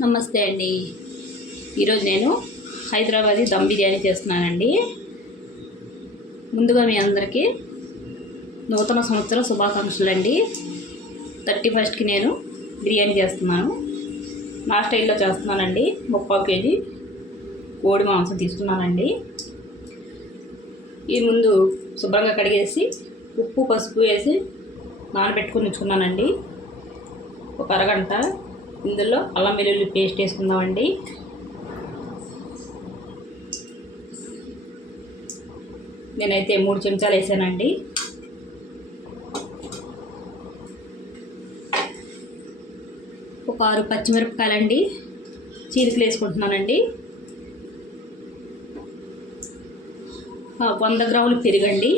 నమస్తే అండి. ఈరోజు నేను హైదరాబాదీ దమ్ బిర్యానీ చేస్తున్నానండి. ముందుగా మీ అందరికీ నూతన సంవత్సర శుభాకాంక్షలు అండి. 31st నేను బిర్యానీ చేస్తున్నాను. నా స్టైల్లో చేస్తున్నానండి. 3/4 కేజీ కోడి మాంసం తీసుకున్నానండి. ఈ ముందు శుభ్రంగా కడిగేసి ఉప్పు పసుపు వేసి నానబెట్టుకుని ఉంచుకున్నానండి. ఒక అరగంట ఇందులో అల్లం వెల్లుల్లి పేస్ట్ వేసుకుందామండి. నేనైతే 3 చెంచాలు వేసానండి. ఒక 6 పచ్చిమిరపకాయలండి చీలికలు వేసుకుంటున్నానండి. 100 గ్రాములు పెరుగండి.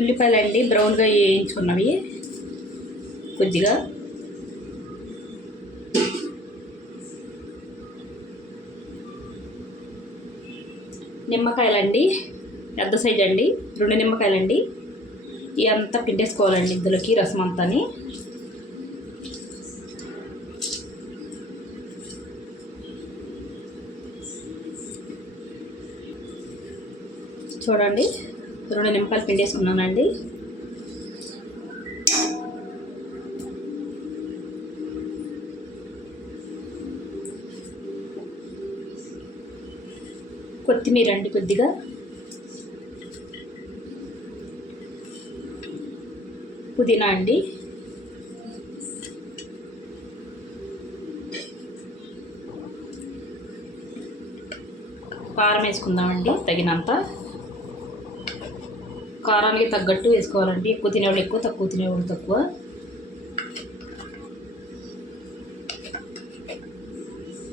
ఉల్లిపాయలండి బ్రౌన్గా వేయించుకున్నవి కొద్దిగా. నిమ్మకాయలండి పెద్ద సైజ్ అండి, 2 నిమ్మకాయలండి. ఇవి అంతా పిండేసుకోవాలండి ఇందులోకి రసం అంతాని. చూడండి 2 నిమ్మకాయలు పిండేసుకున్నానండి. కొత్తిమీర అండి కొద్దిగా, పుదీనా అండి, కారం వేసుకుందామండి తగినంత. కారానికి తగ్గట్టు వేసుకోవాలండి. ఎక్కువ తినేవాళ్ళు ఎక్కువ, తక్కువ తినేవాళ్ళు తక్కువ.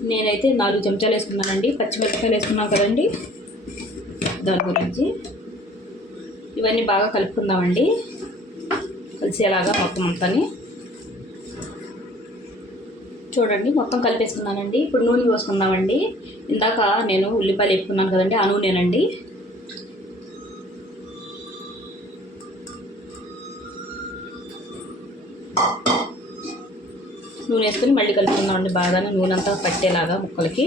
నేనైతే 4 చెంచాలు వేసుకున్నానండి. పచ్చిమిరపకాయలు వేసుకున్నాను కదండి, దాని గురించి. ఇవన్నీ బాగా కలుపుకుందామండి, కలిసేలాగా మొత్తం అంతాని. చూడండి మొత్తం కలిపేసుకున్నానండి. ఇప్పుడు నూనె పోసుకుందామండి. ఇందాక నేను ఉల్లిపాయలు వేసుకున్నాను కదండి, ఆ నూనెనండి. నూనె వేసుకొని మళ్ళీ కలుపుకుందామండి బాగా, నూనె అంతా పట్టేలాగా ముక్కలకి.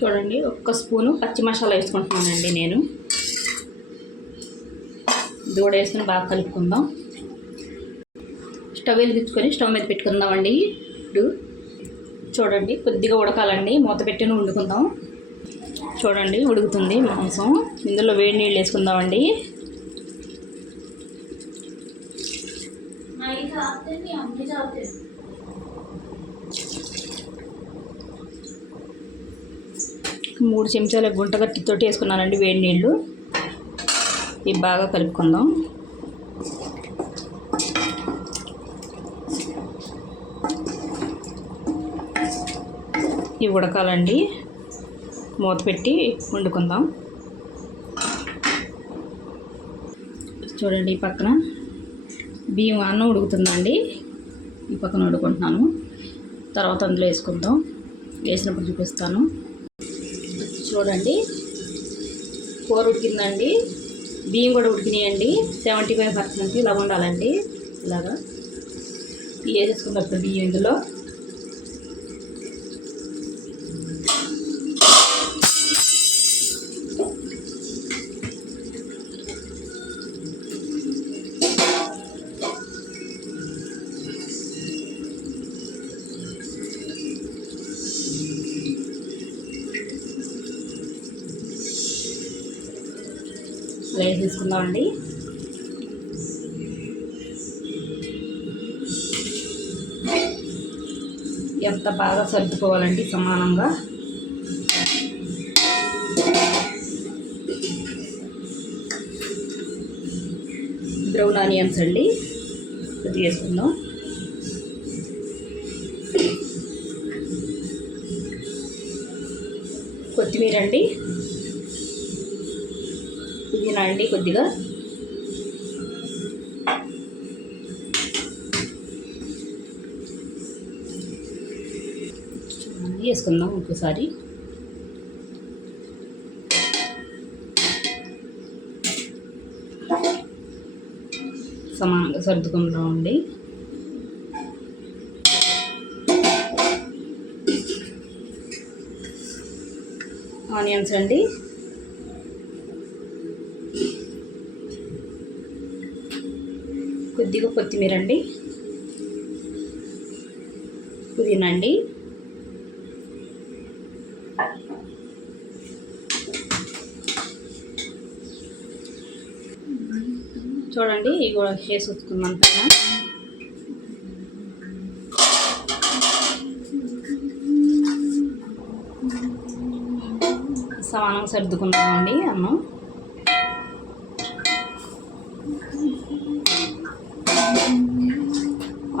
చూడండి 1 స్పూను పచ్చి మసాలా వేసుకుంటున్నానండి నేను. ఇది కూడా వేసుకొని బాగా కలుపుకుందాం. స్టవ్ వెలిగించుకొని స్టవ్ మీద పెట్టుకుందామండి. ఇప్పుడు చూడండి కొద్దిగా ఉడకాలండి, మూత పెట్టి వండుకుందాం. చూడండి ఉడుకుతుంది మాంసం. ఇందులో వేడి నీళ్ళు వేసుకుందామండి. మూడు చెంచాల గుంటగట్టితోటి వేసుకున్నానండి వేడి నీళ్ళు. ఇవి బాగా కలుపుకుందాం. ఇవి ఉడకాలండి, మూత పెట్టి వండుకుందాం. చూడండి ఈ పక్కన బియ్యం అన్నం ఉడుకుతుందండి, ఈ పక్కన వండుకుంటున్నాను. తర్వాత అందులో వేసుకుందాం, వేసినప్పుడు చూపిస్తాను. చూడండి కూర ఉడికిందండి, బియ్యం కూడా ఉడికినాయండి. 75% ఇలా ఉండాలండి. ఇలాగా వేసేసుకున్నప్పుడు బియ్యం ఇందులో వేసేసుకుందామండి. ఎంత బాగా సర్దుకోవాలండి సమానంగా. బ్రౌన్ ఆనియన్స్ అండి కొద్దిగా వేసుకుందాం. కొత్తిమీర అండి, పుదీనా అండి కొద్దిగా, వేసుకుందాం ఇంకోసారి. సమానంగా సర్దుకుందామండి. ఆనియన్స్ అండి, కొద్దిగా కొత్తిమీర అండి, పుదీనా అండి, చూడండి ఇవి కూడా వేసి ఉంచుకున్నాం పైన. సమానం సర్దుకుందామండి అన్నం.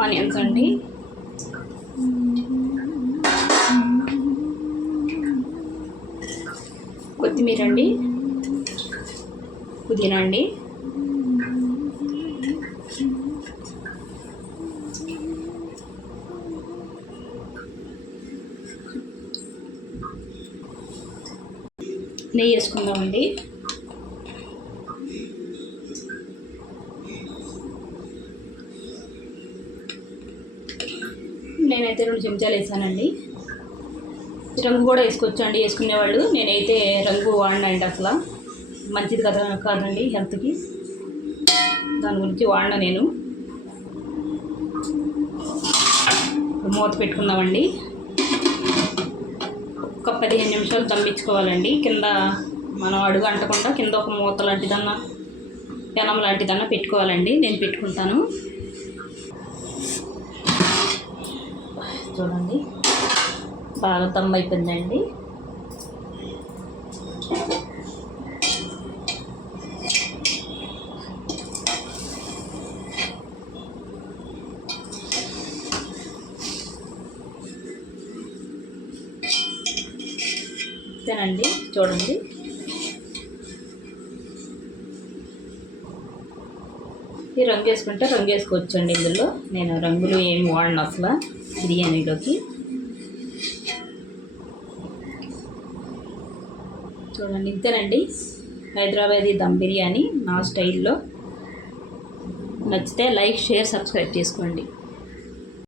ఆనియన్స్ అండి, కొత్తిమీర అండి, పుదీనా అండి, నెయ్యి వేసుకుందామండి. నేనైతే 2 చెంచాలు వేసానండి. రంగు కూడా వేసుకోవచ్చండి వేసుకునేవాళ్ళు. నేనైతే రంగు వాడినండి, అసలు మంచిది కదా కాదండి హెల్త్కి, దాని గురించి వాడిన నేను. మూత పెట్టుకుందామండి. ఒక 15 నిమిషాలు దమ్మించుకోవాలండి. కింద మనం అడుగు అంటకుండా కింద ఒక మూత లాంటిదన్నా పెనం లాంటిదన్నా పెట్టుకోవాలండి. నేను పెట్టుకుంటాను. చూడండి బాగా దమ్ అయిపోయిందండి. తినండి, చూడండి ఈ రంగు వేసుకుంటే రంగు వేసుకోవచ్చండి. ఇందులో నేను రంగులు ఏమి వాడను అసలు బిర్యానీలోకి. చూడండి ఇంతేనండి హైదరాబాదీ దమ్ బిర్యానీ నా స్టైల్లో. నచ్చితే లైక్, షేర్, సబ్స్క్రైబ్ చేసుకోండి.